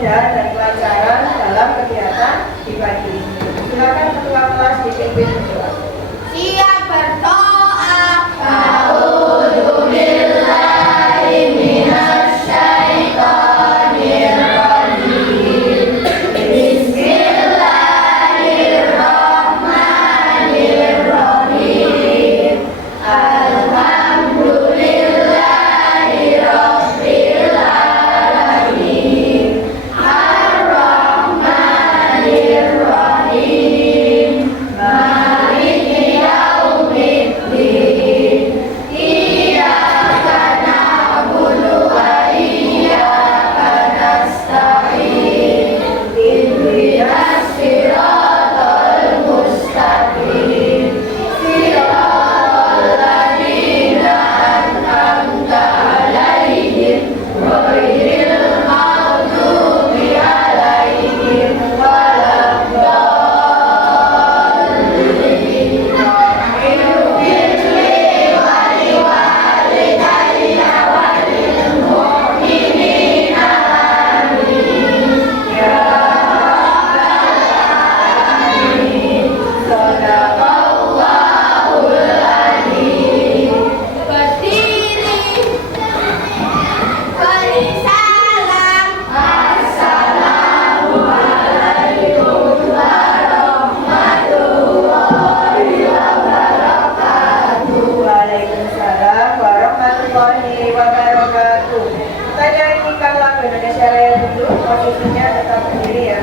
kemudahan dan kelancaran dalam kegiatan di pagi ini. Silakan ketua kelas dipimpin berdoa. Siap berdoa. Posisinya tetap berdiri ya,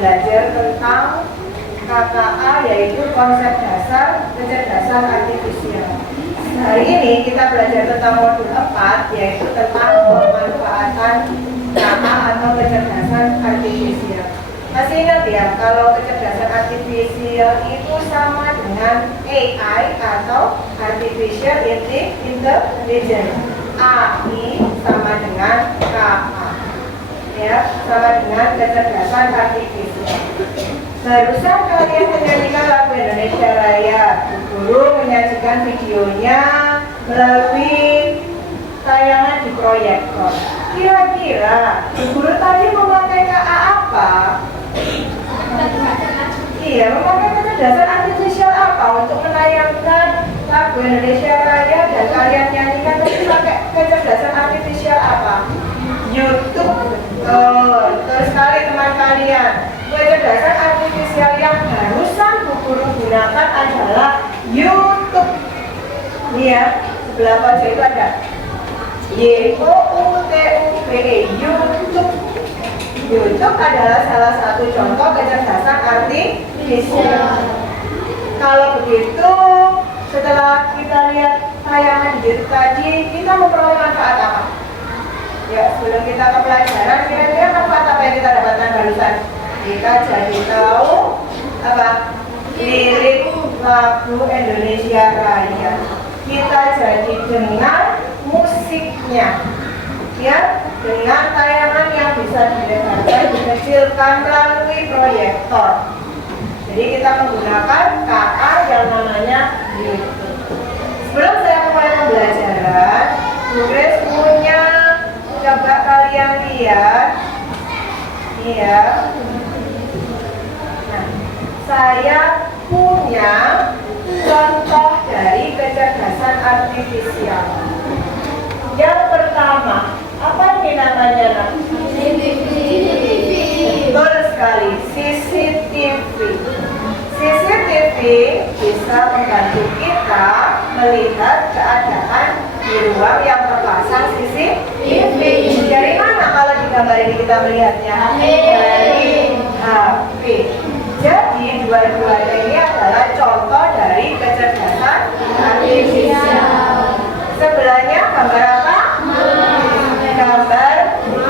belajar tentang KKA, yaitu konsep dasar kecerdasan artifisial. Hari ini kita belajar tentang modul 4, yaitu tentang pemanfaatan KKA atau kecerdasan artifisial. Masih ingat ya, kalau kecerdasan artifisial itu sama dengan AI atau Artificial Intelligence. AI sama dengan KA. Ya, sama dengan kecerdasan artifisial. Barusan kalian menyanyikan lagu Indonesia Raya. Guru menyajikan videonya melalui tayangan di proyektor. Kira-kira guru tadi memakai KA apa? Iya, memakai kecerdasan artifisial apa untuk menayangkan lagu Indonesia Raya dan kalian nyanyikan tadi pakai kecerdasan artifisial apa? YouTube. Terus sekali teman kalian, kecerdasan artifisial yang barusan guru gunakan adalah YouTube. Iya, sebelah pojok itu ada YouTube. YouTube adalah salah satu contoh kecerdasan artifisial. Kalau begitu, setelah kita lihat tayangan di tadi kita memperoleh manfaat apa? Ya, sebelum kita ke pelajaran, kira-kira manfaat apa yang kita dapatkan barusan? Kita jadi tahu apa? Lirik lagu Indonesia Raya. Kita jadi dengar musiknya, ya, dengan tayangan yang bisa dilebarkan, dikecilkan melalui proyektor. Jadi kita menggunakan KA yang namanya YouTube. Sebelum saya mulai pembelajaran, Bu Grace punya, coba kalian lihat, ya. Nah, saya punya contoh dari kecerdasan artifisial. Yang pertama, apa ini namanya, Nak? Betul sekali, CCTV. CCTV bisa membantu kita melihat keadaan di ruang yang terpasang CCTV. Dari mana kalau di gambar ini kita melihatnya? Dari HP. Jadi dua-duanya ini adalah contoh dari kecerdasan artifisial. Sebelahnya gambar apa? Gambar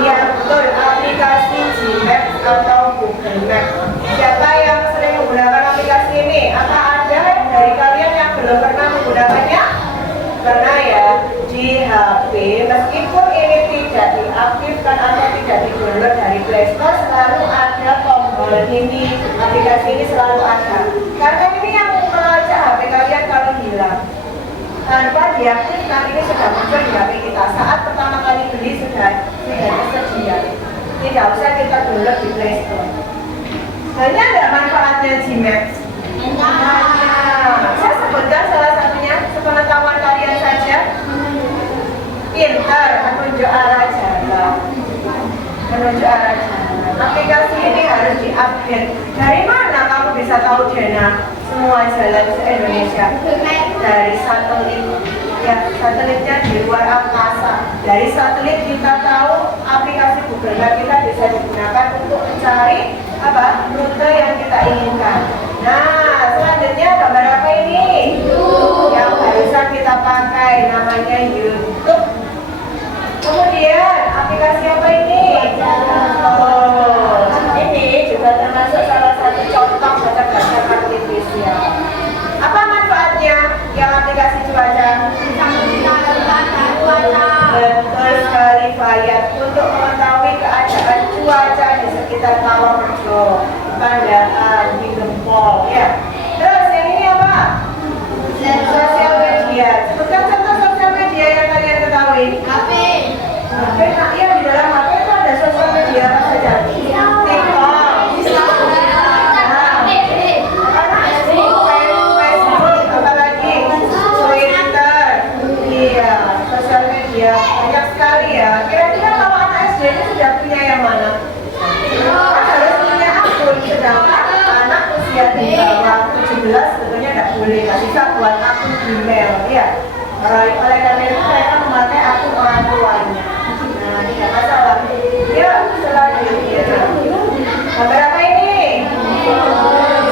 yang betul, aplikasi Gmaps atau Google Maps. Siapa yang sering menggunakan aplikasi ini? Apa ada dari kalian yang belum pernah menggunakannya? Karena ya di HP, meskipun ini tidak diaktifkan atau tidak di-download dari Play Store, selalu ada tombol ini, aplikasi ini selalu ada. Karena ini yang melacak HP kalian kalau hilang. Tanpa diaktifkan ini sudah muncul di HP kita. Saat pertama kali beli sudah tersedia. Tidak usah kita download di Play Store. Hanya ada manfaatnya Gmaps. Saya sebutkan salah satunya, sepengetahuan kalian saja. Pintar, menunjuk arah jalan. Menunjuk arah jalan. Aplikasi ini harus diupdate. Dari mana kamu bisa tahu Dena semua jalan se-Indonesia? Dari satelit. Ya, satelitnya di luar angkasa. Dari satelit kita tahu aplikasi Google Maps kita bisa digunakan untuk mencari apa rute yang kita inginkan. Nah, selanjutnya gambar apa ini? Yang barusan kita pakai namanya YouTube. Kemudian aplikasi apa ini? Oh, ini juga termasuk salah satu contoh kecerdasan artifisial. Apa manfaatnya yang aplikasi cuaca? Betul sekali, Fayat, untuk mengetahui keadaan cuaca di sekitar Purworejo, Pandaan, di Gempol, ya. Terus yang ini apa? Sosial media. Sebutkan contoh sosial media yang kalian ketahui. HP, nah, iya, di dalam HP itu ada sosial media apa saja? TikTok, Instagram, Facebook, apalagi Twitter. Iya, sosial media banyak sekali ya. Kira-kira kalau anak SD ini sudah punya yang mana? Kan harus punya akun, sedangkan anak usia di bawah 17 tentunya tidak boleh, nggak bisa buat akun Gmail, ya. Oleh karena itu mereka memakai akun orang tuanya. Nah, tidak masalah. Ya, selanjutnya. Gambar apa ini?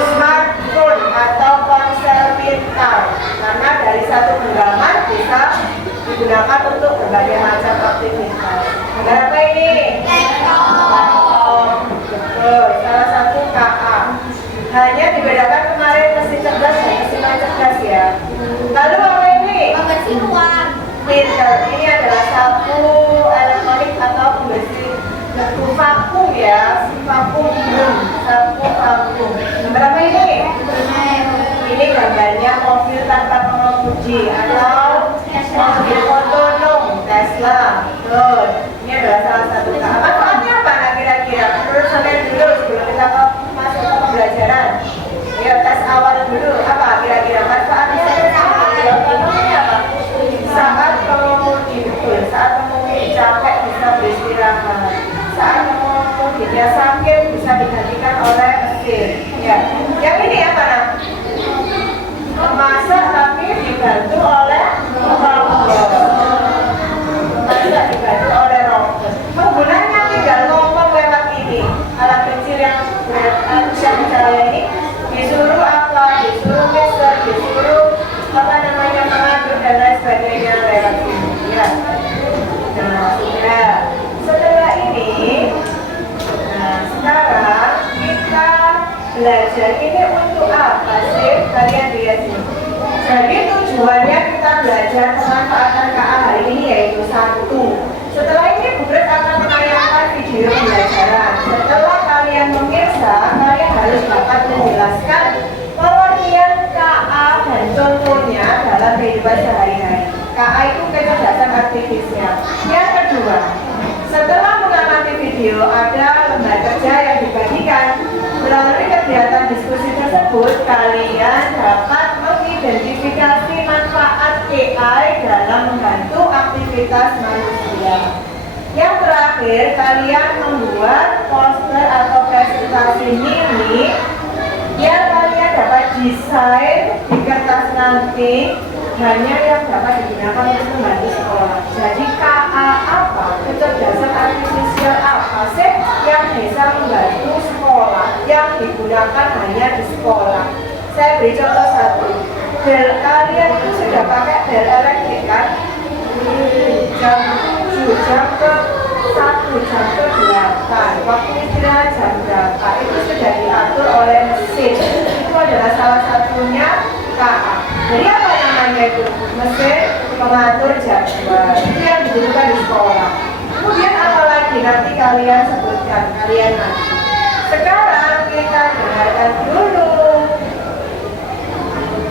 Smartphone atau ponsel pintar. Karena dari satu genggaman bisa digunakan untuk berbagai macam aktivitas. Gambar apa ini? Laptop. Betul, salah satu KA. Hanya dibedakan kemarin mesin cerdas dan mesin non cerdas ya. Lalu apa ini? Printer. Ini adalah sapu elektronik atau pembersih vakum ya, vakum, sapu vakum. Berapa ini? Ini gambarnya mobil tanpa pengemudi atau mobil otonom Tesla. Tuh, ini adalah salah satu. Manfaatnya apa? Nah, kira-kira menurut sampai dulu sebelum kita masuk ke pembelajaran. Ya, tes awal dulu. Apa kira-kira manfaatnya? Manfaatnya apa? Saat pengemudi, betul. Saat pengemudi capek bisa beristirahat. Saat pengemudinya sakit bisa digantikan oleh mesin. Ya. Yang ini apa, Nak? Memasak tapi dibantu oleh belajar ini untuk apa sih? Kalian lihat sini. Jadi tujuannya kita belajar pemanfaatan KA hari ini yaitu satu. Setelah ini Bu Grace akan menayangkan video pembelajaran. Setelah kalian memirsa, kalian harus dapat menjelaskan pengertian KA dan contohnya dalam kehidupan sehari-hari. KA itu kecerdasan artifisial. Yang kedua, setelah mengamati video, ada lembar kerja yang dibagikan. Melalui kegiatan diskusi tersebut, kalian dapat mengidentifikasi manfaat AI dalam membantu aktivitas manusia. Yang terakhir, kalian membuat poster atau presentasi mini yang kalian dapat desain di kertas nanti, hanya yang dapat digunakan untuk membantu sekolah. Jadi KA apa? Kecerdasan artifisial apa sih yang bisa membantu sekolah, yang digunakan hanya di sekolah? Saya beri contoh satu. Bel kalian itu sudah pakai bel elektrik kan? Jam 7, jam ke 1, jam ke 8, waktu istirahat jam berapa, itu sudah diatur oleh mesin. Itu adalah salah satunya KA. Jadi apa namanya itu? Mesin pengatur jadwal. Itu yang dibutuhkan di sekolah. Kemudian apa lagi nanti kalian sebutkan, kalian nanti. Sekarang kita dengarkan dulu.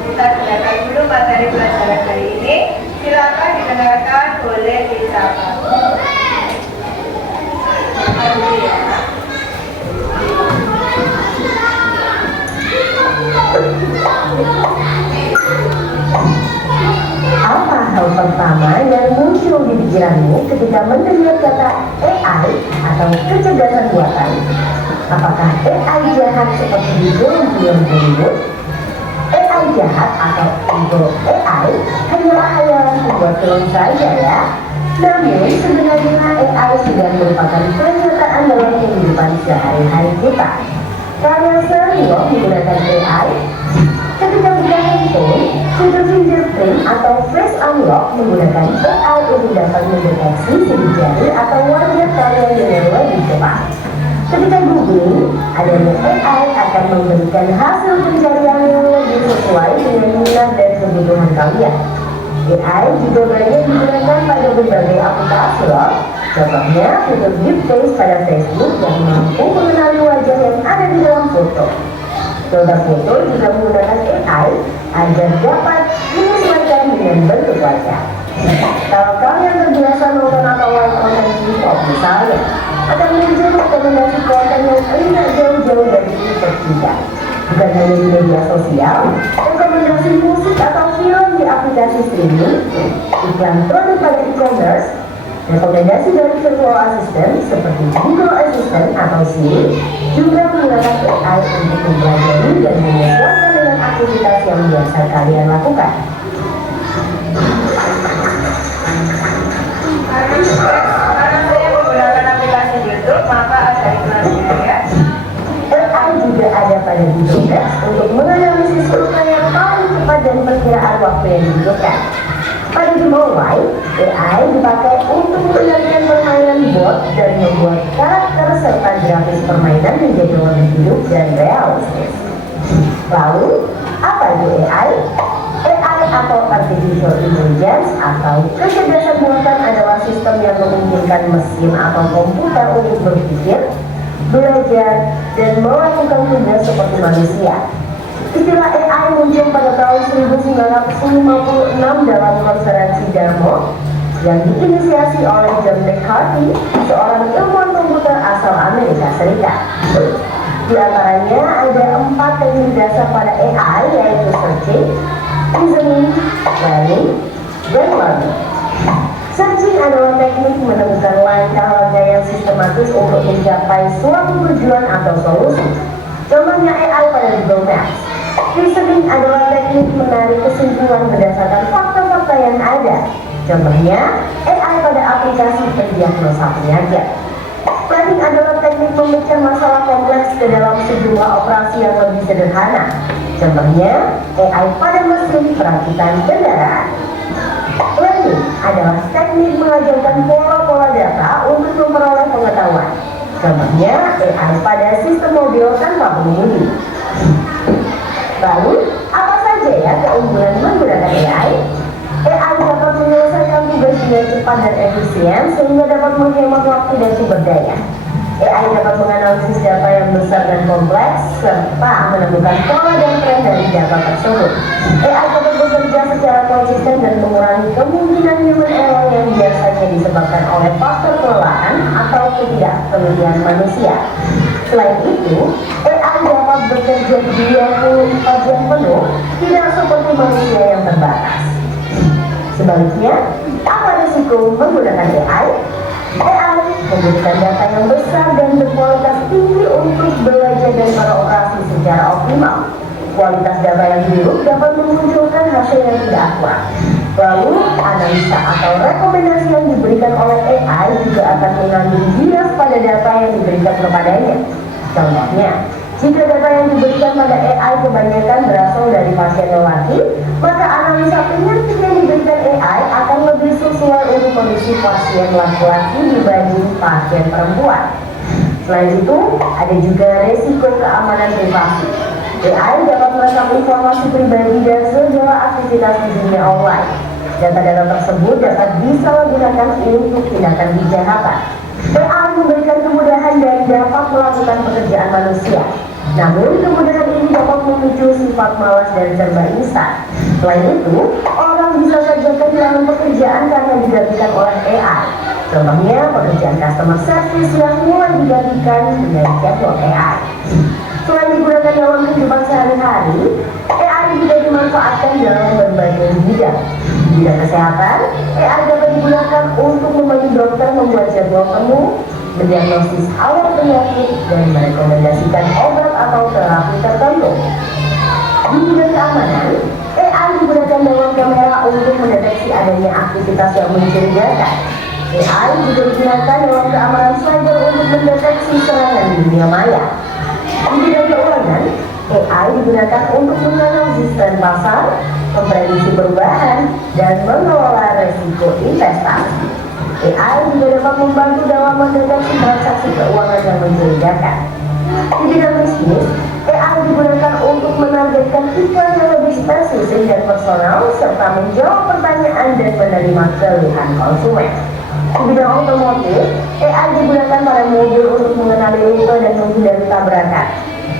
Kita dengarkan dulu materi pelajaran hari ini. Silakan didengarkan, boleh dicatat. Apa hal pertama yang muncul di pikiranmu ketika mendengar kata AI atau kecerdasan buatan? Apakah AI jahat seperti di film-film Hollywood? AI jahat atau evil AI hanyalah hayalan pembuat film saja ya. Namun sebenarnya AI sudah merupakan kenyataan dalam kehidupan sehari-hari kita. Kalian sering loh menggunakan AI. Ketika buka handphone, fitur fingerprint atau face unlock menggunakan AI untuk dapat mendeteksi sidik jari atau wajah kalian dengan lebih cepat. Ketika googling, adanya AI akan memberikan hasil pencarian yang lebih sesuai dengan minat dan kebutuhan kalian. AI juga banyak digunakan pada berbagai aplikasi loh. Contohnya fitur deepfake pada Facebook yang mampu mengenali wajah yang ada di dalam foto. Produk foto juga menggunakan AI agar dapat menyesuaikan dengan bentuk wajah. Kalau kalian terbiasa nonton atau like konten K-pop misalnya, akan muncul rekomendasi konten yang tidak jauh-jauh dari K-pop juga. Bukan hanya di media sosial, rekomendasi musik atau film di aplikasi streaming, iklan produk pada e-commerce, rekomendasi dari virtual assistant seperti Google Assistant atau Siri juga menggunakan AI untuk mempelajari dan menyesuaikan dengan aktivitas yang biasa kalian lakukan. Karena saya menggunakan aplikasi YouTube, maka ada iklannya ya. AI juga ada pada Google Maps untuk menganalisis rute yang paling cepat dan perkiraan waktu yang dibutuhkan. Pada Gmail, AI dipakai untuk mengendalikan permainan bot dan membuat karakter serta grafis permainan menjadi lebih hidup dan realistis. Lalu, apa itu AI? AI atau Artificial Intelligence atau kecerdasan buatan adalah sistem yang memungkinkan mesin atau komputer untuk berpikir, belajar, dan melakukan tugas seperti manusia. Istilah AI muncul pada tahun 1956 dalam konferensi Dartmouth yang diinisiasi oleh John McCarthy, seorang ilmuwan komputer asal Amerika Serikat. Di antaranya ada 4 teknik dasar pada AI, yaitu searching, reasoning, learning, dan learning. Searching adalah teknik menemukan langkah-langkah yang sistematis untuk mencapai suatu tujuan atau solusi. Contohnya AI pada Google Maps. Reasoning adalah teknik menarik kesimpulan berdasarkan fakta-fakta yang ada. Contohnya AI pada aplikasi pendiagnosa penyakit. Planning adalah teknik memecah masalah kompleks ke dalam sejumlah operasi yang lebih sederhana. Contohnya AI pada mesin perakitan kendaraan. Learning adalah teknik mengajarkan pola-pola data untuk memperoleh pengetahuan. Contohnya AI pada sistem mobil tanpa pengemudi. Lalu, apa saja ya keunggulan menggunakan AI? AI dapat menyelesaikan tugas dengan cepat dan efisien sehingga dapat menghemat waktu dan sumber daya. AI dapat menganalisis data yang besar dan kompleks serta menemukan pola dan tren dari data tersebut. AI dapat bekerja secara konsisten dan mengurangi kemungkinan human error yang biasanya disebabkan oleh faktor kelelahan atau ketidakpedulian manusia. Selain itu, AI dapat bekerja 24 jam penuh, tidak seperti manusia yang terbatas. Sebaliknya, apa risiko menggunakan AI? AI membutuhkan data yang besar dan berkualitas tinggi untuk belajar dan beroperasi secara optimal. Kualitas data yang buruk dapat memunculkan hasil yang tidak akurat. Lalu, analisa atau rekomendasi yang diberikan oleh AI juga akan mengandung bias pada data yang diberikan kepadanya. Contohnya, jika data yang diberikan pada AI kebanyakan berasal dari pasien lelaki, maka analisa penyakit yang diberikan AI akan lebih sesuai untuk kondisi pasien laki-laki dibanding pasien perempuan. Selain itu, ada juga resiko keamanan privasi. AI dapat merekam informasi pribadi dan segala aktivitas di dunia online. Data-data tersebut dapat disalahgunakan untuk tindakan kejahatan. AI memberikan kemudahan dan dapat melakukan pekerjaan manusia. Namun, kemudahan ini dapat memicu sifat malas dan serba instan. Selain itu, orang bisa saja kehilangan pekerjaan karena digantikan oleh AI. Contohnya, pekerjaan customer service yang mulai digantikan dengan chatbot AI. Selain digunakan dalam kehidupan sehari-hari, AI juga dimanfaatkan dalam berbagai bidang. Di bidang kesehatan, AI dapat digunakan untuk membantu dokter membuat jadwal temu, mendiagnosis awal penyakit, dan merekomendasikan obat atau terapi tertentu. Di bidang keamanan, AI digunakan dalam kamera untuk mendeteksi adanya aktivitas yang mencurigakan. AI juga digunakan dalam keamanan cyber untuk mendeteksi serangan di dunia maya. Di bidang keuangan, AI digunakan untuk menganalisis tren pasar, memprediksi perubahan, dan mengelola resiko investasi. AI juga dapat membantu dalam mendeteksi transaksi keuangan yang mencurigakan. Di bidang bisnis, AI digunakan untuk menargetkan iklan yang lebih spesifik dan personal, serta menjawab pertanyaan dan menerima keluhan konsumen. Di bidang otomotif, AI digunakan pada mobil untuk mengenali rute dan menghindari tabrakan.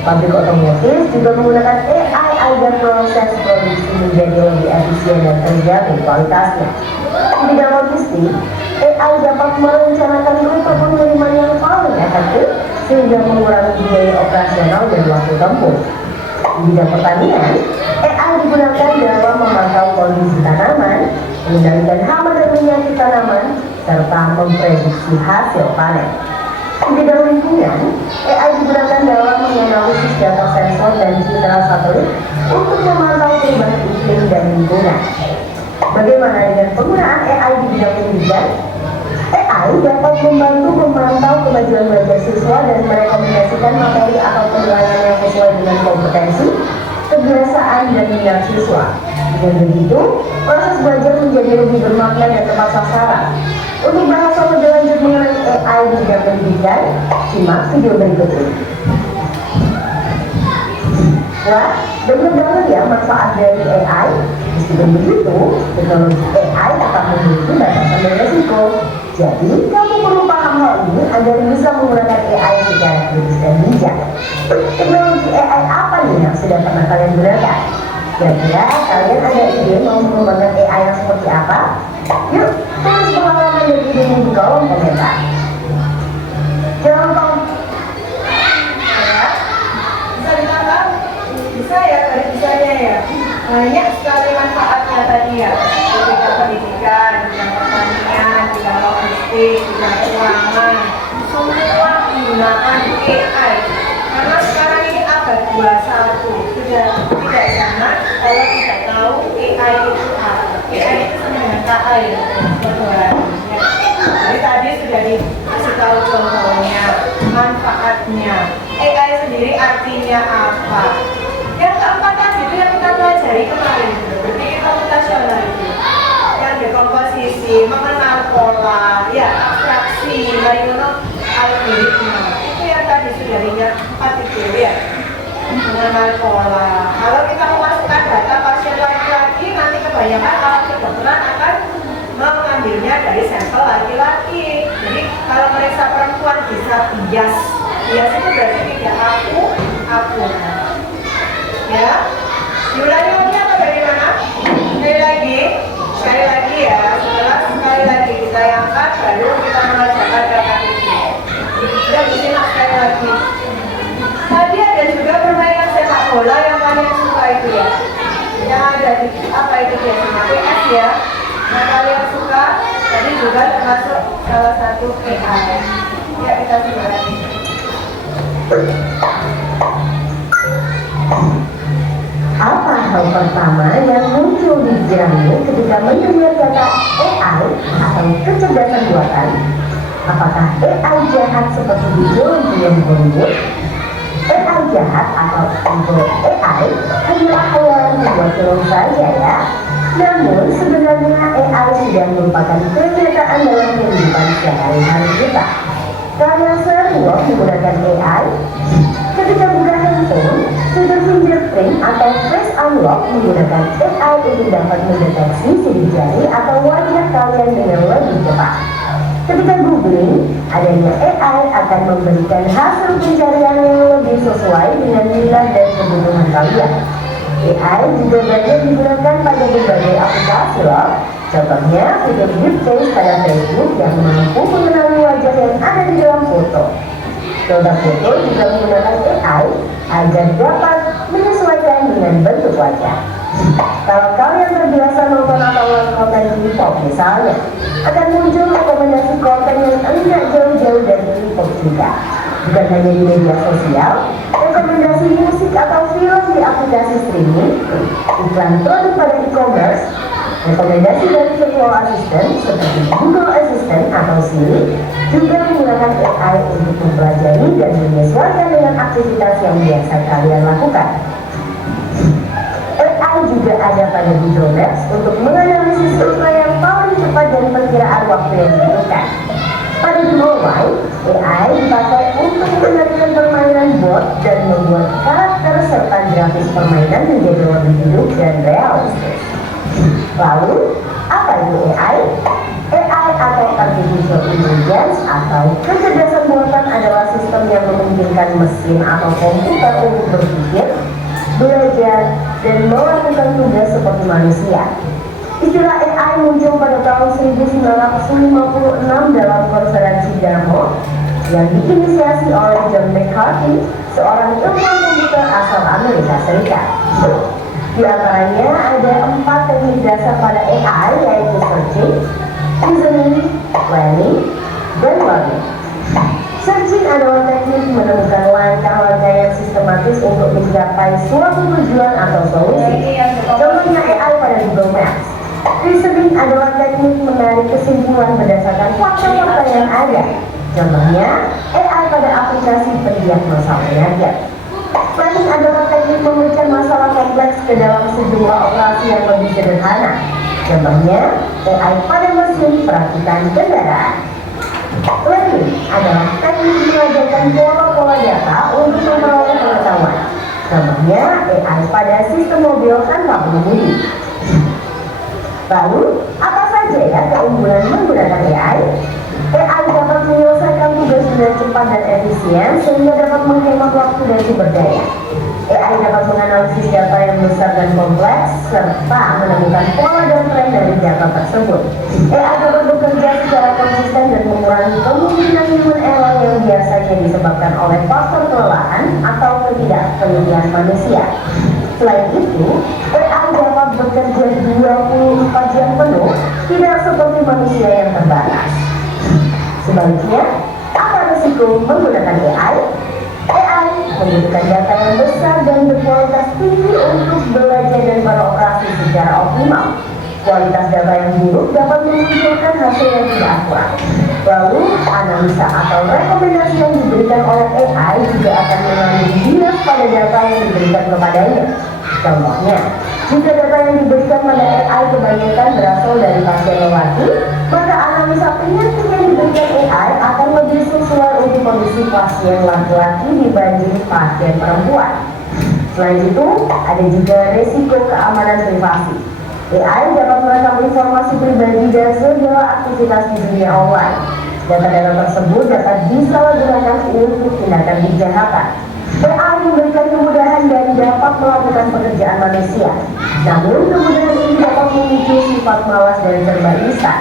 Pabrik otomotif juga menggunakan AI agar proses produksi menjadi lebih efisien dan terjamin kualitasnya. Di bidang logistik, AI dapat merencanakan rute pengiriman yang paling efektif sehingga mengurangi biaya operasional dan waktu tempuh. Di bidang pertanian, AI digunakan dalam memantau kondisi tanaman, mengendalikan hama dan penyakit tanaman, serta memprediksi hasil panen. Di bidang lingkungan, AI digunakan dalam menganalisis data sensor dan citra satelit untuk memantau perubahan iklim dan lingkungan. Bagaimana dengan penggunaan AI di bidang pendidikan? AI dapat membantu memantau kemajuan belajar siswa dan merekomendasikan materi atau penilaian yang sesuai dengan kompetensi, kebiasaan, dan minat siswa. Dengan begitu, proses belajar menjadi lebih bermakna dan tepat sasaran. Untuk bahas lebih lanjut mengenai AI di bidang pendidikan, simak video berikut ini. Wah, banyak banget ya manfaat dari AI. Meskipun begitu, teknologi AI tetap memiliki batasan dan resiko. Jadi, kamu perlu paham hal ini agar bisa menggunakan AI secara kritis dan bijak. Teknologi AI apa nih yang sudah pernah kalian gunakan? Kira-kira kalian ada ide mau mengembangkan AI yang seperti apa? Yuk, tulis pengalaman dan idenya di kolom komentar. Jangan lupa Bisa ditambah? Bisa ya, tadi bisanya ya. Banyak sekali manfaatnya tadi ya. Di bidang pendidikan, di bidang pertanian, di bidang logistik, di bidang keuangan. Semua penggunaan AI. Karena sekarang ini abad 21. Sudah tidak zaman kalau tidak tahu AI itu apa. AI itu sama dengan KA ya. Jadi tadi sudah dikasih tahu contohnya, manfaatnya. AI sendiri artinya apa? Yang keempat tadi itu yang kita pelajari kemarin, berpikir komputasional itu, yang dekomposisi, mengenal pola, ya abstraksi, bagaimana algoritma. Itu yang tadi sudah lihat 4 itu ya. mengenal pola. Kalau kita memasukkan data pasien laki-laki, nanti kebanyakan alat kedokteran akan mengambilnya dari sampel laki-laki. Jadi kalau meriksa perempuan bisa bias. Bias itu berarti tidak akurat. Ya, diulangi lagi apa dari mana? Sekali lagi ya. Setelah sekali lagi kita angkat, baru kita mengerjakan data ini. Kita bisa sekali lagi. Tadi ada juga permainan sepak bola yang kalian suka itu ya. Yang ada di apa itu biasanya PS ya. Yang kalian suka tadi juga termasuk salah satu AI. Ya kita coba lagi. Apa hal pertama yang muncul di pikiranmu ketika mendengar kata AI atau kecerdasan buatan? Apakah AI jahat seperti di film-film Hollywood? AI jahat atau evil AI hanyalah khayalan sebuah film saja ya. Namun sebenarnya AI sudah merupakan kenyataan dalam kehidupan sehari-hari kita. Karena semua menggunakan AI, ketika buka handphone, fitur fingerprint atau face unlock menggunakan AI untuk dapat mendeteksi sidik jari atau wajah kalian dengan lebih cepat. Ketika googling, adanya AI akan memberikan hasil pencarian yang lebih sesuai dengan minat dan kebutuhan kalian. AI juga banyak digunakan pada berbagai aplikasi loh. Contohnya fitur deepfake pada Facebook yang mampu mengenali wajah yang ada di dalam foto. Produk foto juga menggunakan AI agar dapat menyesuaikan dengan bentuk wajah. Kalau kalian terbiasa nonton atau lihat konten K-pop misalnya, akan muncul rekomendasi konten yang enggak jauh-jauh dari K-pop juga. Bukan hanya di media sosial, rekomendasi musik atau film di aplikasi streaming, iklan produk pada e-commerce, rekomendasi dari virtual assistant seperti Google Assistant atau Siri juga menggunakan AI untuk mempelajari dan menyesuaikan dengan aktivitas yang biasa kalian lakukan. AI juga ada pada Google Maps untuk menganalisis rute yang paling cepat dan perkiraan waktu yang dibutuhkan. Pada Google Line, AI dipakai untuk mengendalikan permainan bot dan membuat karakter serta grafis permainan menjadi lebih hidup dan realistis. Lalu, apa itu AI? AI atau Artificial Intelligence atau kecerdasan buatan adalah sistem yang memungkinkan mesin atau komputer untuk berpikir, belajar, dan melakukan tugas seperti manusia. Istilah AI muncul pada tahun 1956 dalam konferensi Dartmouth yang diinisiasi oleh John McCarthy, seorang ilmuwan komputer asal Amerika Serikat. Di antaranya ada 4 teknik dasar pada AI, yaitu searching, reasoning, planning, dan learning. Searching adalah teknik menemukan langkah-langkah yang sistematis untuk mencapai suatu tujuan atau solusi. Contohnya AI pada Google Maps. Reasoning adalah teknik menarik kesimpulan berdasarkan fakta-fakta yang ada. Contohnya AI pada aplikasi pendiagnosa penyakit. Planning adalah teknik memecah masalah kompleks ke dalam sejumlah operasi yang lebih sederhana. Contohnya AI pada mesin perakitan kendaraan. Learning adalah teknik mengajarkan pola-pola data untuk memperoleh pengetahuan. Contohnya AI pada sistem mobil tanpa pengemudi. Lalu, apa saja ya keunggulan menggunakan AI? AI dapat menyelesaikan tugas dengan cepat dan efisien sehingga dapat menghemat waktu dan sumber daya. AI dapat menganalisis data yang besar dan kompleks serta menemukan pola dan tren dari data tersebut. AI dapat bekerja secara konsisten dan mengurangi kemungkinan human error yang biasanya disebabkan oleh faktor kelelahan atau ketidaktelitian manusia. Selain itu, AI dapat bekerja 24 jam penuh, tidak seperti manusia yang terbatas. Sebaliknya, apa risiko menggunakan AI? AI membutuhkan data yang besar dan berkualitas tinggi untuk belajar dan beroperasi secara optimal. Kualitas data yang buruk dapat memunculkan hasil yang tidak akurat. Lalu, analisa atau rekomendasi yang diberikan oleh AI juga akan mengandung bias pada data yang diberikan kepadanya. Contohnya, jika data yang diberikan pada AI kebanyakan berasal dari pasien lelaki, maka analisa penyakit yang diberikan AI akan lebih sesuai untuk kondisi pasien laki-laki dibanding pasien perempuan. Selain itu, ada juga resiko keamanan privasi. AI dapat merekam informasi pribadi dan segala aktivitas di dunia online. Data-data tersebut dapat disalahgunakan untuk tindakan kejahatan. AI memberikan kemudahan dan dapat melakukan pekerjaan manusia. Namun, kemudahan ini dapat memicu sifat malas dan serba instan.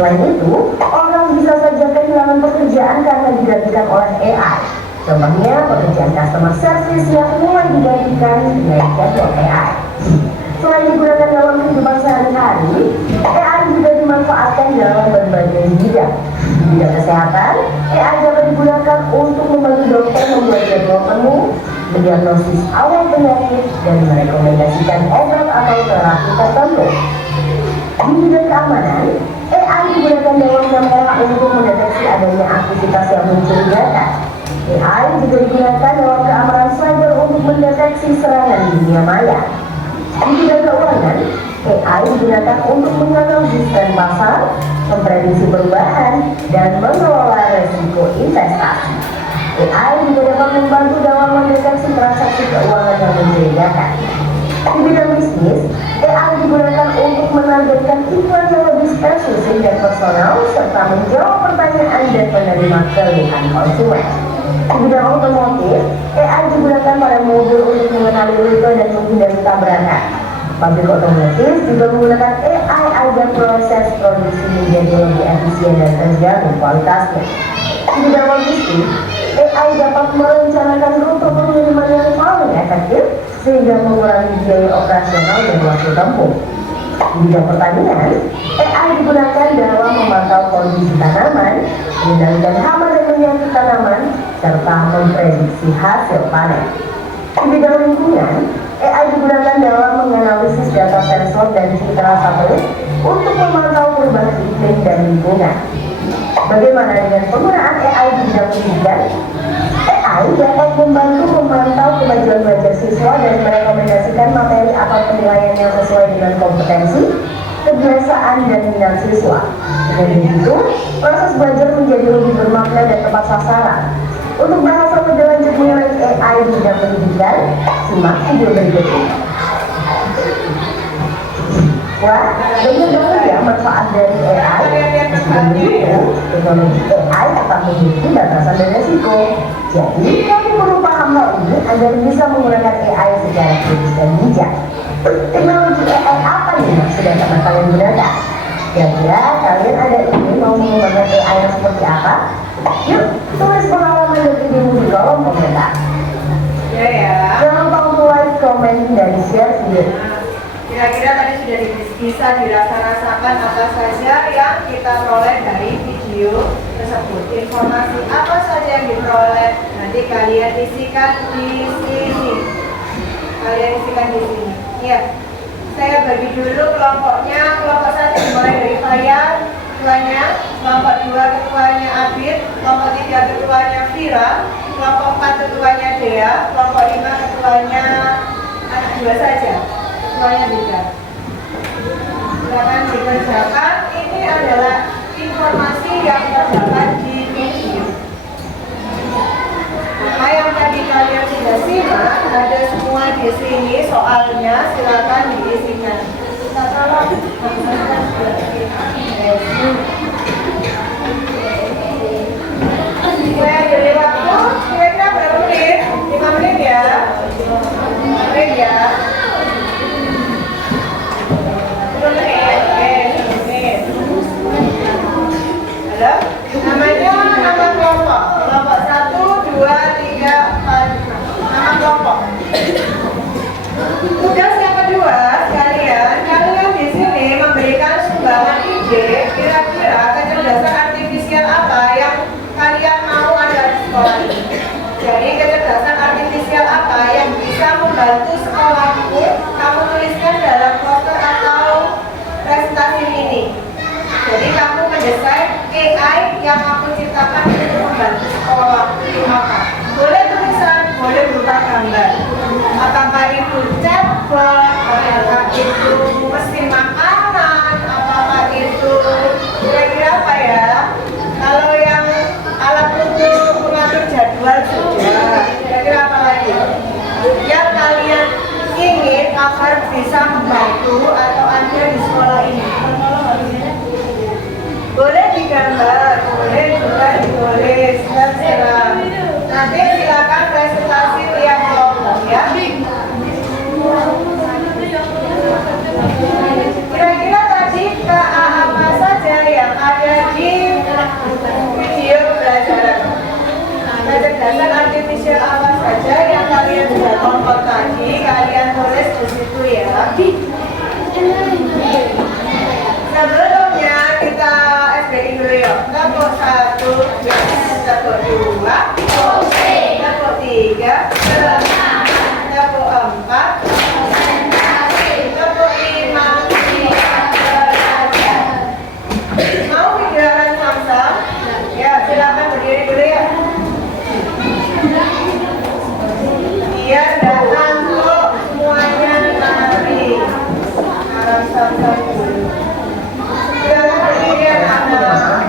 Selain itu, orang bisa saja kehilangan pekerjaan karena digantikan oleh AI. Contohnya, pekerjaan customer service yang mulai digantikan dengan chatbot AI. Selain digunakan dalam kehidupan sehari-hari, AI juga dimanfaatkan dalam berbagai bidang. Di bidang kesehatan, AI dapat digunakan untuk membantu dokter membuat jadwal menu, mendiagnosis awal penyakit, dan merekomendasikan obat atau terapi tertentu. Di bidang keamanan, AI digunakan dalam kamera untuk mendeteksi adanya aktivitas yang mencurigakan. AI juga digunakan dalam keamanan cyber untuk mendeteksi serangan di dunia maya. Di bidang keuangan, AI digunakan untuk menganalisis tren pasar, memprediksi perubahan, dan mengelola resiko investasi. AI juga dapat membantu dalam mendeteksi transaksi keuangan yang mencurigakan. Di bidang bisnis, AI digunakan untuk menargetkan iklan yang lebih spesifik dan personal, serta menjawab pertanyaan dan menerima keluhan konsumen. Di bidang otomotif, AI digunakan pada mobil untuk mengenali rute dan menghindari tabrakan. Pabrik otomotif juga menggunakan AI agar proses produksi menjadi lebih efisien dan terjamin kualitasnya. Di bidang logistik, AI dapat merencanakan rute pengiriman yang paling efektif sehingga mengurangi biaya operasional dan waktu tempuh. Di bidang pertanian, AI digunakan dalam memantau kondisi tanaman, mengendalikan hama dan penyakit tanaman, serta memprediksi hasil panen. Di bidang lingkungan, AI digunakan dalam menganalisis data sensor dan citra satelit untuk memantau perubahan iklim dan lingkungan. Bagaimana dengan penggunaan AI di bidang pendidikan? AI dapat membantu memantau kemajuan belajar siswa dan merekomendasikan materi atau penilaian yang sesuai dengan kompetensi, kebiasaan, dan minat siswa. Dengan begitu, proses belajar menjadi lebih bermakna dan tepat sasaran. Untuk bahasa lebih lanjut mengenai AI di bidang pendidikan, simak video berikut ini. Wah, banyak banget ya manfaat dari AI. Meskipun begitu, teknologi AI tetap memiliki batasan dan resiko. Jadi, kamu perlu paham hal ini agar bisa menggunakan AI secara kritis dan bijak. Teknologi AI apa nih yang sudah pernah kalian gunakan? Kira-kira kalian ada ide mau menggunakan AI yang seperti apa? Yuk, tulis pengalaman dan idemu di kolom komentar. Ya. Jangan lupa untuk like, komen, dan share video. Kira-kira tadi sudah bisa dirasa-rasakan apa saja yang kita peroleh dari video tersebut. Informasi apa saja yang diperoleh nanti kalian isikan di sini. Ya, saya bagi dulu kelompoknya. Kelompok 1 dimulai dari kalian, ketuanya. Kelompok 2 ketuanya Abid, kelompok 3 ketuanya Vira, kelompok 4 ketuanya Dea, kelompok 5 ketuanya anak 2 saja. Ketuanya beda. Silakan dikerjakan. Ini adalah informasi yang terdapat di video. Apa yang tadi kalian sudah simak ada semua di sini soalnya, silakan diisikan. Saya beri waktu kira-kira berapa menit? 5 menit ya? 5 menit ya? 10 menit? Oke, 10 menit. Halo? Namanya nama kelompok. Kelompok 1, 2, 3, 4, 5. Nama kelompok. Tugas yang kedua, kalian di sini memberikan sumbangan ide kira-kira kecerdasan artifisial apa yang kalian mau ada di sekolah ini. Jadi kecerdasan artifisial apa yang bisa membantu sekolahmu, kamu tuliskan dalam poster atau presentasi ini. Jadi kamu mendesain AI yang aku ciptakan untuk membantu sekolah itu apa? Boleh tulisan, boleh berupa gambar. Apa Nanti silakan presentasi lihat kelompok ya. Kira-kira tadi KA apa saja yang ada di video pelajaran? Kecerdasan artifisial apa saja yang kalian sudah tonton tadi? Kalian tulis di situ ya. Sebelumnya kita SBI dulu yuk. Tepuk 1, tepuk 2, tepuk 3, tepuk 4, tepuk 5. Mau giliran samsam? Ya, silakan berdiri dulu ya. Biar gak ngantuk semuanya nari. Sekarang samsam dulu. Silakan berdiri anak-anak.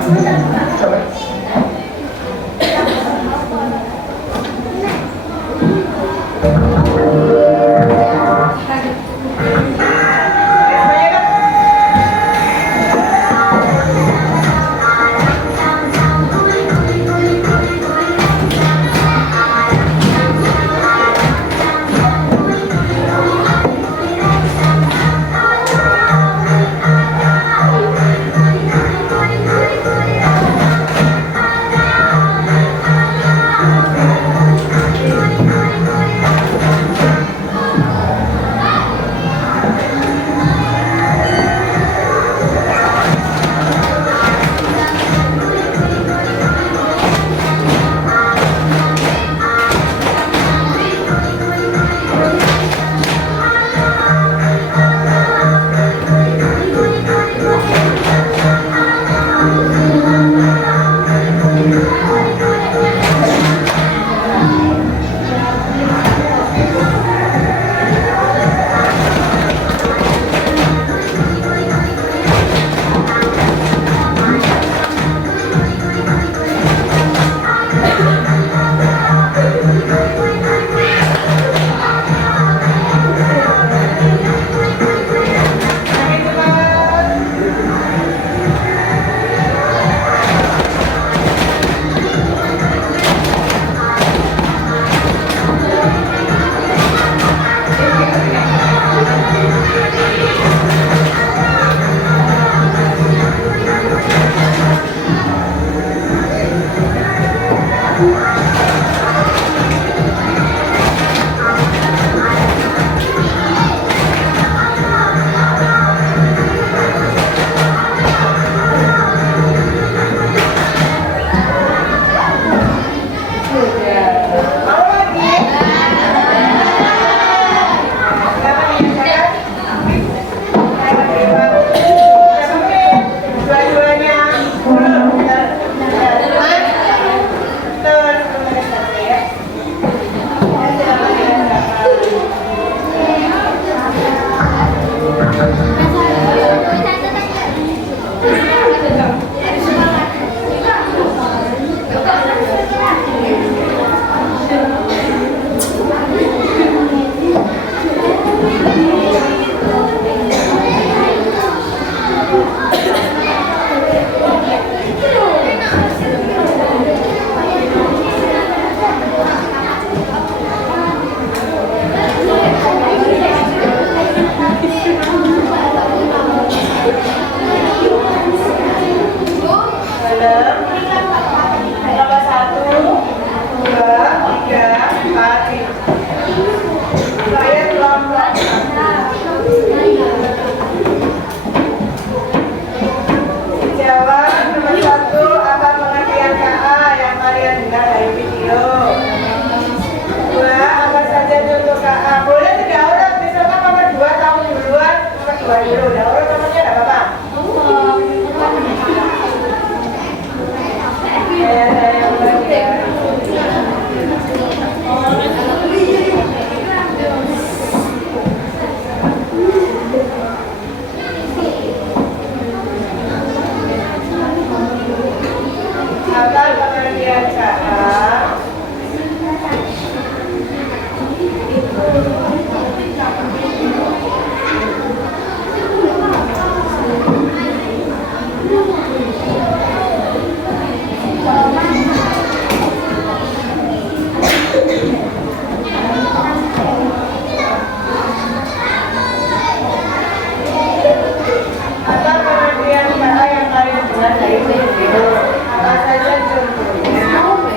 Apa saja contohnya?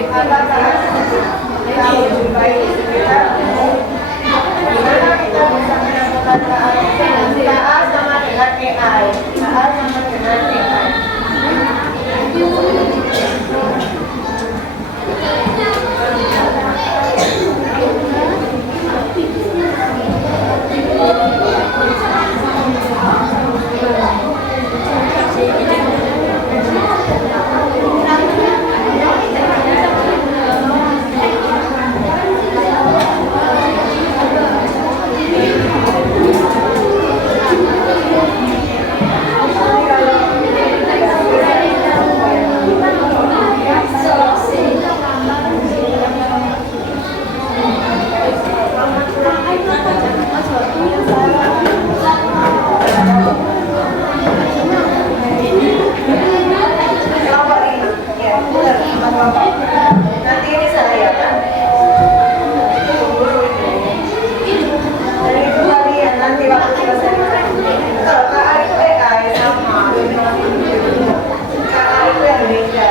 Apakah kamu jumpai di sekitarmu? Gimana kita bisa menemukan KA sama dengan AI? KA sama dengan AI. Nanti ini saya kan guru itu dan itu kalian nanti waktu selesai kalau KA itu AI sama KA itu yang bedanya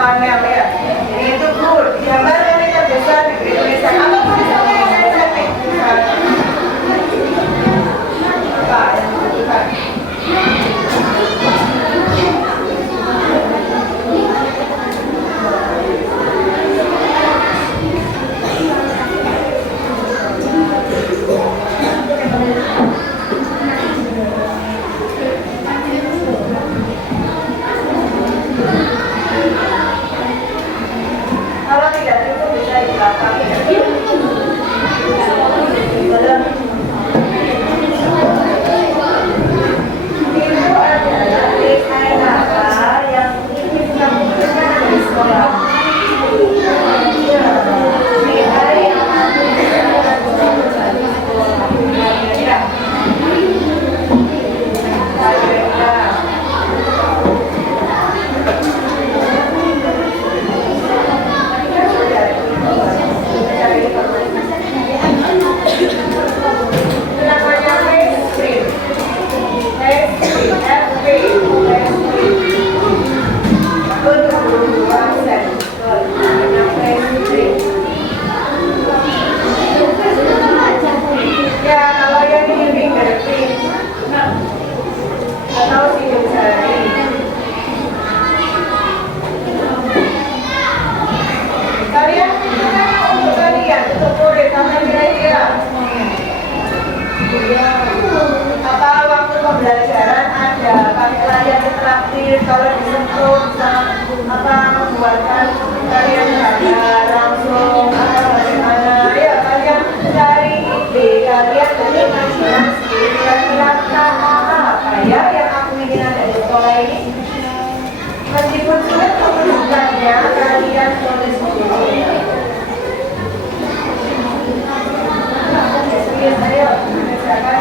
panel ya. Ini itu blur, gambar yang terbesar di tulisan apa tulisannya yang saya cantik? Untuk dua sensor banyak listrik. Ya, kalau yang ini fingerprint atau sidik jari. Kalian untuk kalian, untuk murid, kalian kira-kira apa waktu pembelajaran ada pakai layar interaktif, kalau disentuh bisa apa membuatkan kalian gambar langsung atau bagaimana? Ya kalian cari ide, kalian berimajinasi kira-kira apa ya yang aku ingin ada di sekolah ini. Meskipun sulit menunjukkannya, kalian tulis sendiri. Serius, ayo kerjakan.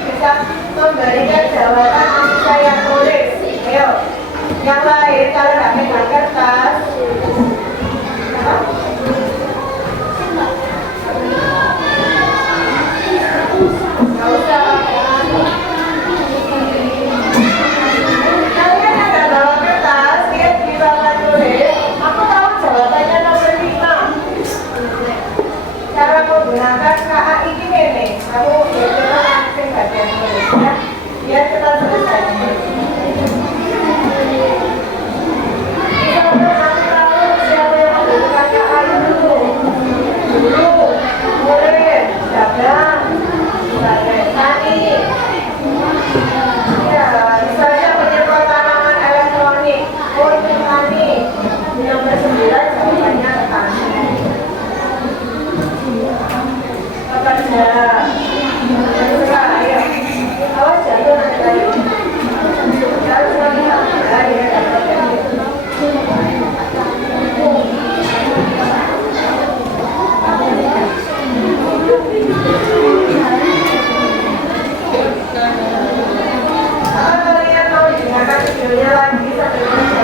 Bisa memberikan jawaban yang saya tulis. Ayo, yang lain kalau nggak pegang kertas, nggak usah. Kalian ada bawa kertas, lihat di papan tulis. Aku tahu jawabannya nomor 5. Cara menggunakan KAI ini nih, aku langsung bagian tulis ya. Biar kita selesai. Kita tahu siapa yang menggunakan KAI dulu. Murid, dagang, tani. Ya, misalnya penyemprot tanaman elektronik, untuk tani. Nomor 9 jawabannya tani. Pekerja, ayo, awas jatuh nanti lagi. Harus lagi ya, kalau kalian mau dengarkan videonya lagi sampai boleh.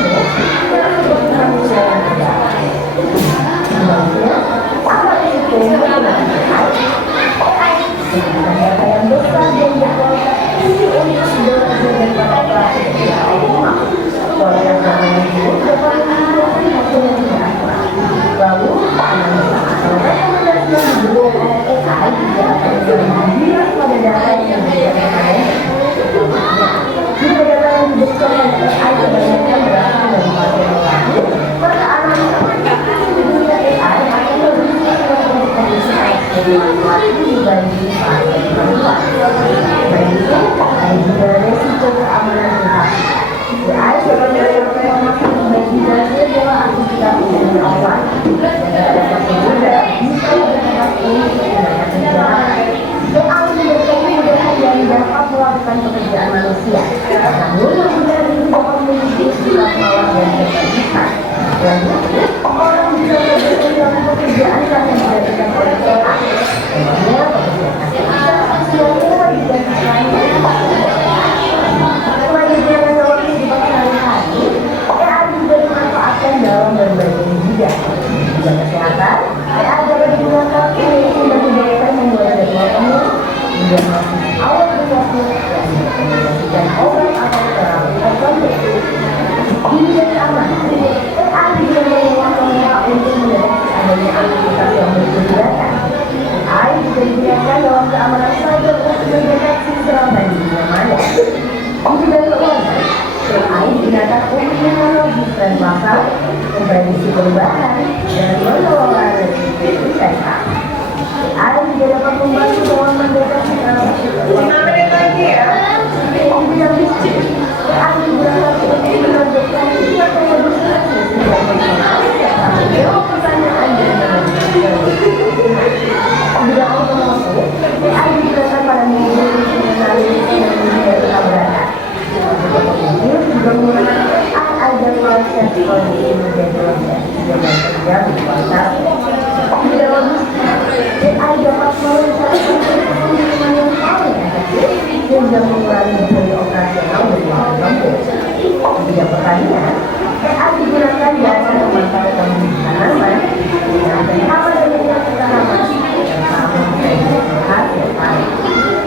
yang seperti manusia yang tidak. Sebenarnya, apa itu menggunakan AI? Dengan data yang besar dan berkualitas tinggi untuk belajar dan para pelaku AI rumah. Kualitas data yang buruk dapat menimbulkan hasil yang tidak akurat. Lalu, analisa atau rekomendasi yang diberikan oleh AI tidak akan berbias pada data yang diberikan oleh jika data yang diberikan oleh AI kebanyakan berasal dari materi lalu, maka analisa dunia AI akan lebih sesuai kondisi dari manfaat dibanding materi manual. Selain itu, ada juga resiko keamanan data. AI dapat mendapatkan informasi bagi data dalam aktivitas dunia online. Data tersebut dapat bisa berdampak untuk tindakan kejahatan. AI memberikan kemudahan yang dapat melakukan pekerjaan manusia. Namun, kemudahan itu dapat memiliki sifat malas dan keterisian. Lalu, orang bisa melakukan pekerjaan yang dilakukan oleh AI. Contohnya, pekerjaan asisten yang digantikan selain teknologi seperti sehari-hari, AI juga dimanfaatkan dalam berbagai bidang. Bidang kesehatan, AI dapat digunakan untuk membantu dokter membuat jadwal penuh, mendiagnosis awal penyakit, dan merekomendasikan obat atau terapi tertentu. Di bidang keamanan, AI juga meluangkan untuk mendeteksi adanya aktivitas yang mencurigakan. AI juga digunakan dalam keamanan cyber untuk mendeteksi serangan di dunia maya. Di bidang keuangan, AI digunakan untuk menganalisis tren pasar, memprediksi perubahan, dan mengelola risiko investasi. AI juga dapat membantu dalam mendeteksi transaksi 5 menit lagi ya. di bidang bisnis. AI digunakan untuk menargetkan siapa yang bisnis dan informasi serta menjawab pertanyaan dan menanyakan. Di bidang otomotif, AI digunakan pada menguji analisis dan menghindari tabrakan. Mobil juga menggunakan AI dan proses kondisi menjadi lebih dan kerja berkualitas. Di bidang logistik, AI dapat merencanakan pengiriman yang paling efektif sehingga mengurangi biaya operasional berjalan tempuh. Di bidang pertanian, AI digunakan dalam memanfaatkan tanaman, menggunakan apa adanya tanaman yang sama memprediksi hasil panen.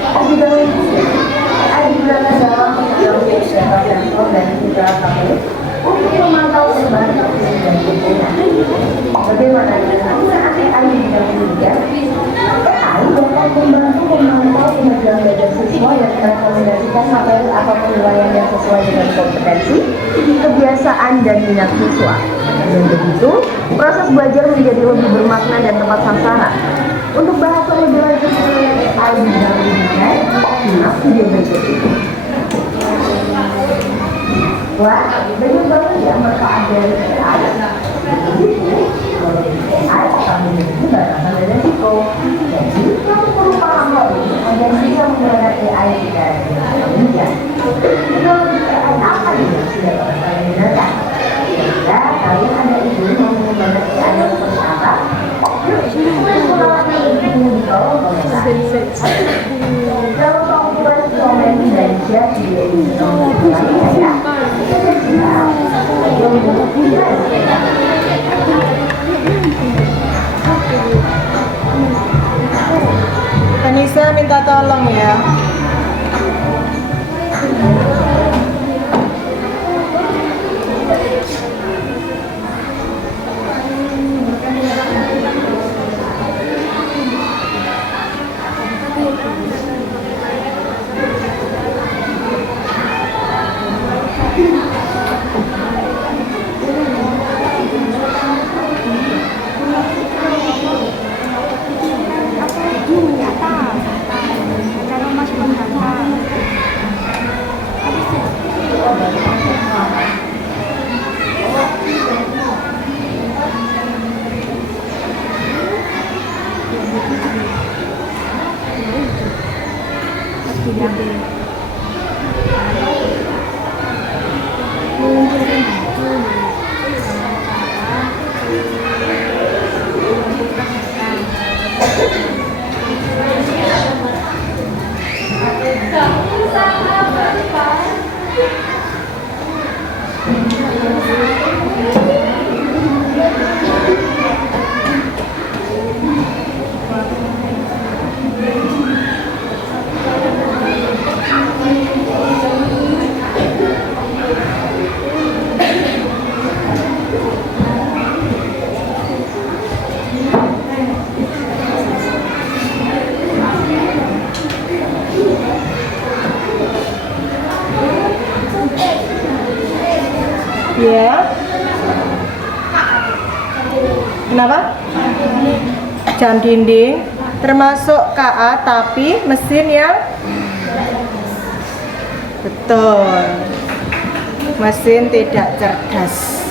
Di bidang logistik, AI digunakan dalam menganalisis data sensor dan citra satelit untuk memantau perubahan iklim dan lingkungan. Bagaimana dengan penggunaan AI di bidang pendidikan? AI dapat membantu memantau kemajuan belajar siswa dan merekomendasikan materi atau penilaian yang sesuai dengan kompetensi, kebiasaan, dan minat siswa. Dengan begitu, proses belajar menjadi lebih bermakna dan tepat sasaran. Untuk bahas lebih lanjut mengenai AI di bidang pendidikan, simak video berikut ini. Wah, banyak banget ya manfaat dari AI. Begitu, AI akan memiliki batasan dan risiko. Jadi, kamu perlu paham hal ini agar bisa menggunakan AI secara bijak. Teknologi AI apa yang sudah dapat kalian gunakan? Jika kalian ada ide mau menggunakan AI yang seperti apa? Yuk, tulis pengalaman ini di kolom komentar. Kalau kamu buat komen dan share video ini ke teman ya. Anissa minta tolong ya. Kenapa? Jam dinding termasuk KA tapi mesin yang betul. Mesin tidak cerdas.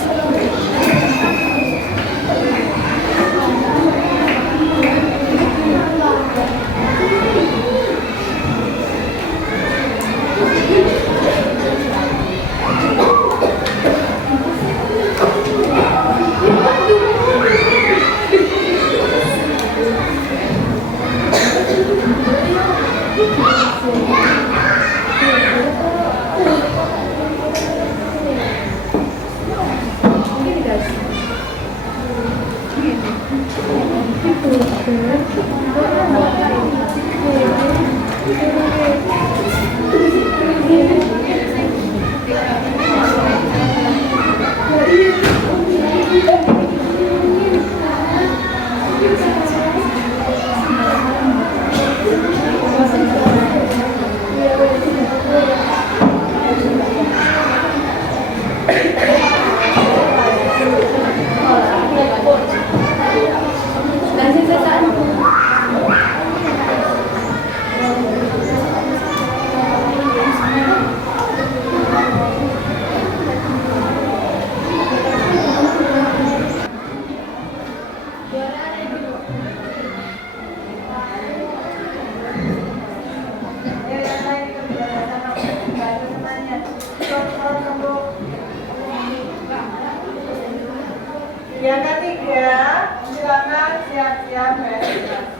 Yang ketiga, silakan siap-siap verifikasi.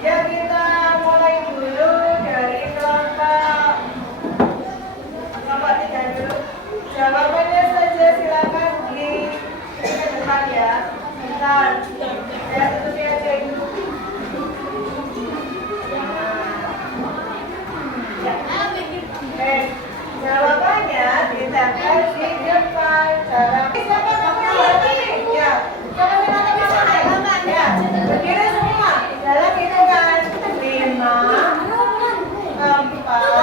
Ya, kita mulai dulu dari kelompok 3 dulu. Jawabannya saja silakan di depan ya. Bentar, saya tutupi aja itu. Ya. Jawabannya ditempel di depan. Siapa kamu yang berarti? Ya, siapa yang nanti ya, berdiri semua. Dalam hitungan 5, 4, 5.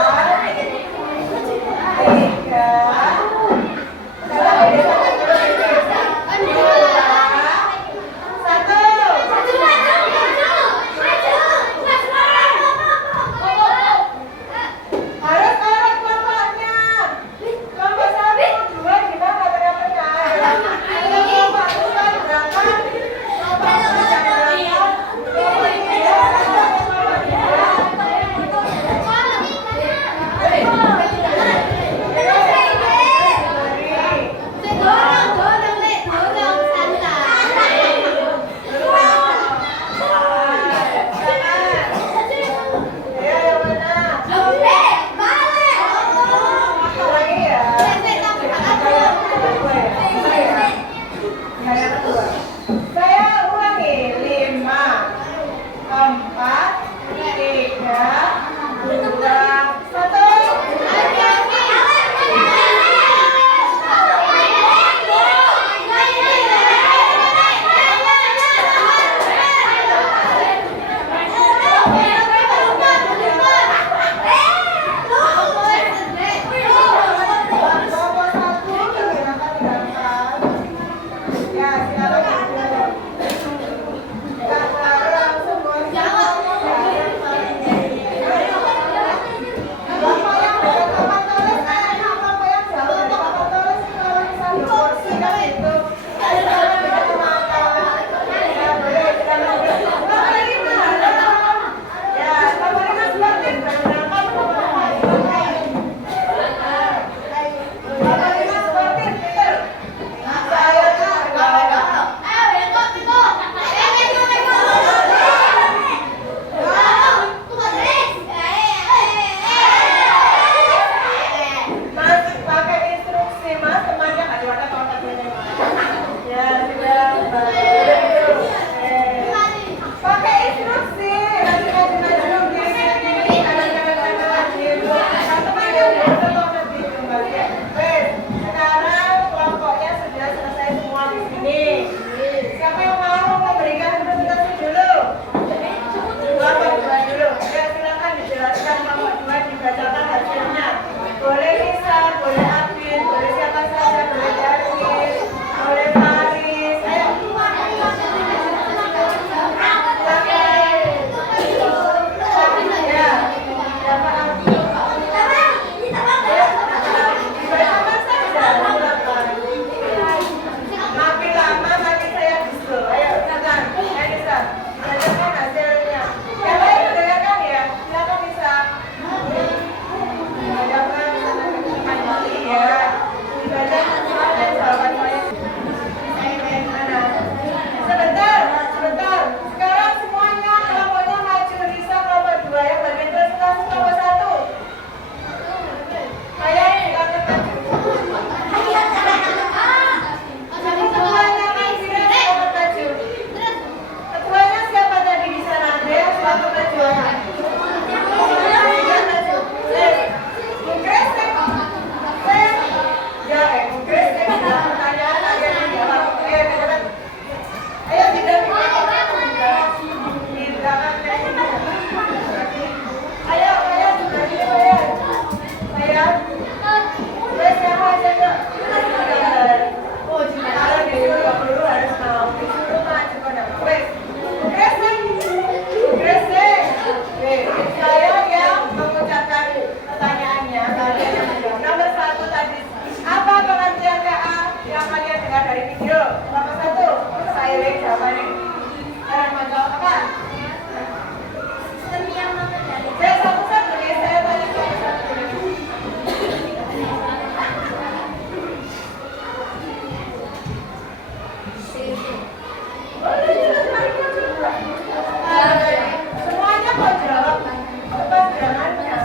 mau jawab kepanjangannya.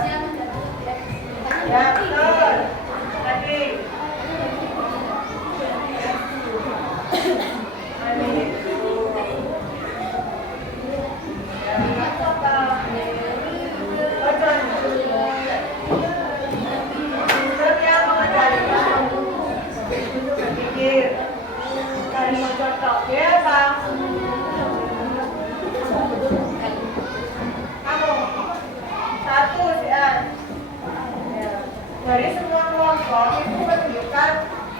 Ya, betul. Tadi. Dari semua kelompok itu menunjukkan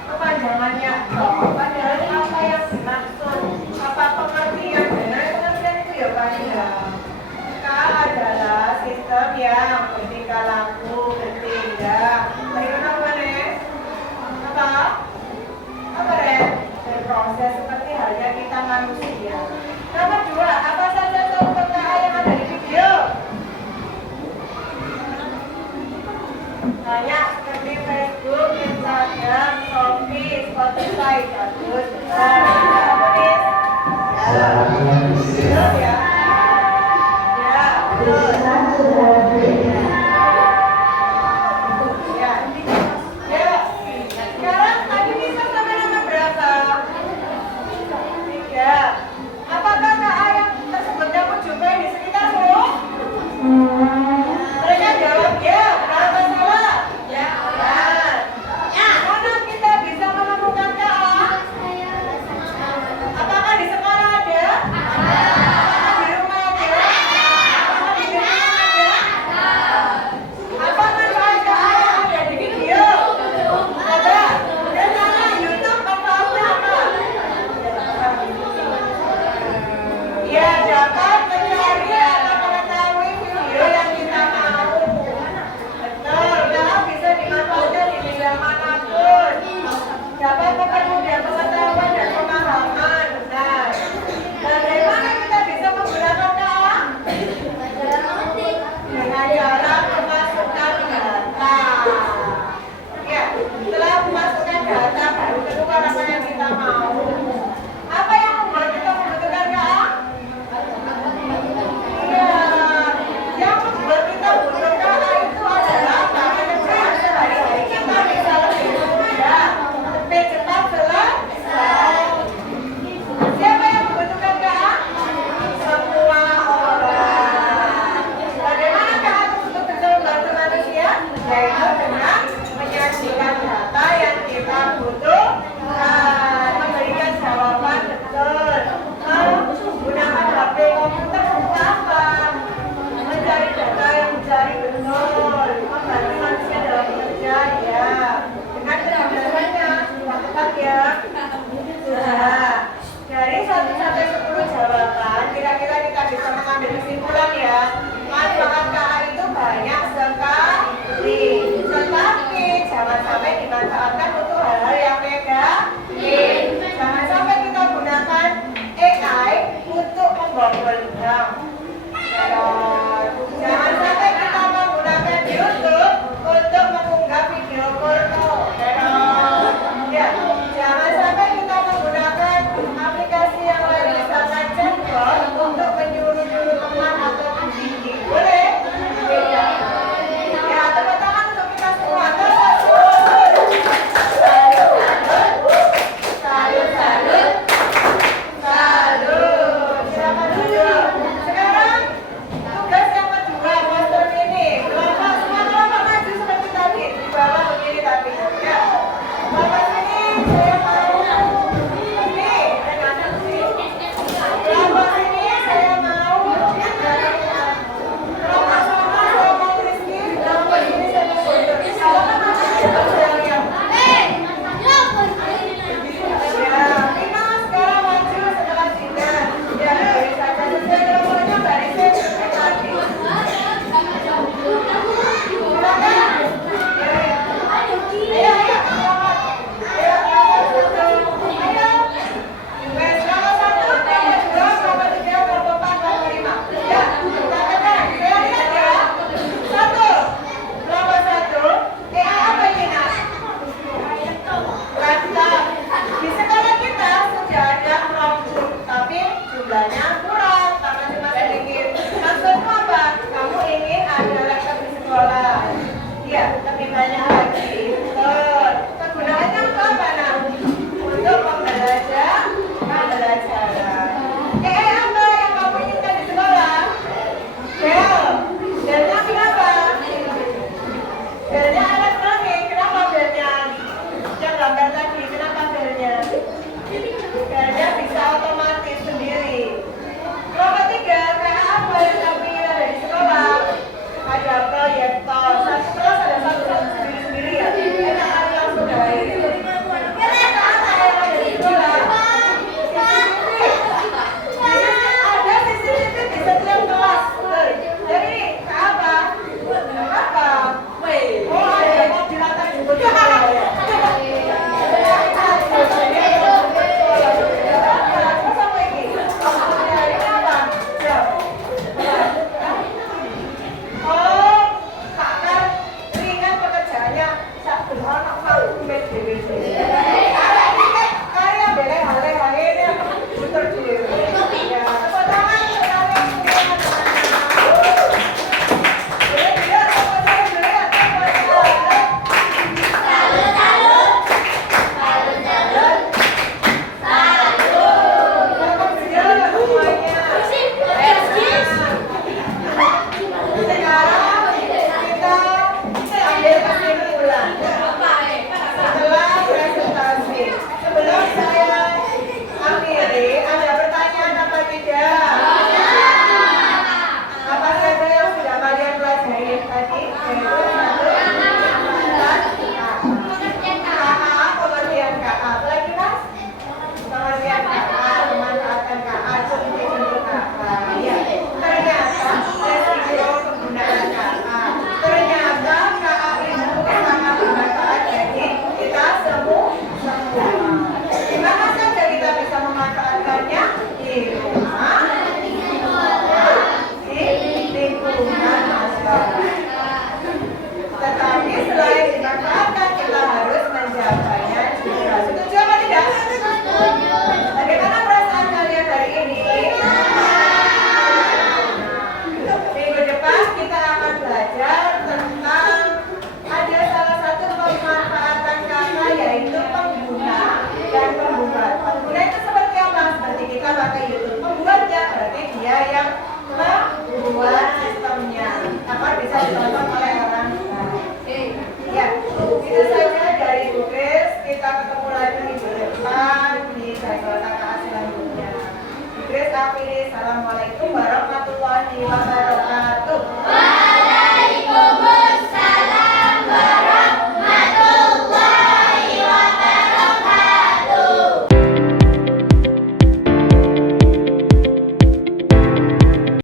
kepanjangannya. Padahal apa yang dimaksud, apa pengertian benar pengertian itu ya panjang. K adalah sistem yang ketika laku bertindak. Ayo apa nih? Apa? Apa Ren? Berproses seperti halnya kita manusia. Nomor 2, apa saja contoh KA yang ada di video? Banyak seperti Facebook, Instagram, Shopee, Spotify, bagus. Tulis. Ya. Ya, betul.